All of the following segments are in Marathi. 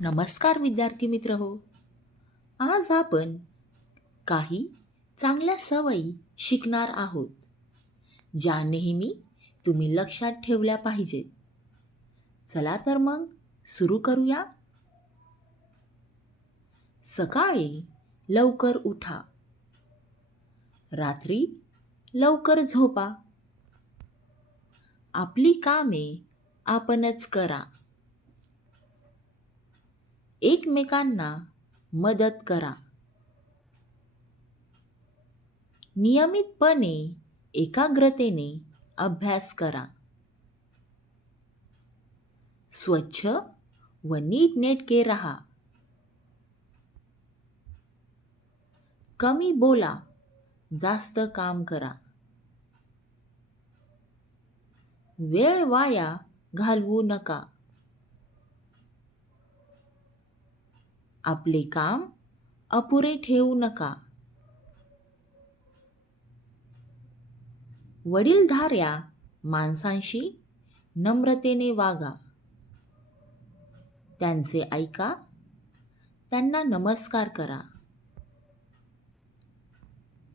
नमस्कार विद्यार्थी मित्र हो. आज आपण काही चांगल्या सवयी शिकणार आहोत ज्या नेहमी तुम्ही लक्षात ठेवल्या पाहिजेत. चला तर मग सुरू करूया. सकाळी लवकर उठा. रात्री लवकर झोपा. आपली कामे आपणच करा. एकमेकांना मदत करा. नियमितपणे एकाग्रतेने अभ्यास करा. स्वच्छ व नीटनेटके राहा. कमी बोला, जास्त काम करा. वेळ वाया घालवू नका. आपले काम अपुरे ठेवू नका. वडीलधाऱ्या माणसांशी नम्रतेने वागा. त्यांचे ऐका, त्यांना नमस्कार करा.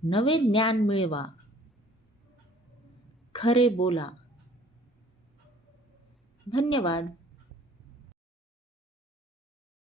नवे ज्ञान मिळवा. खरे बोला. धन्यवाद.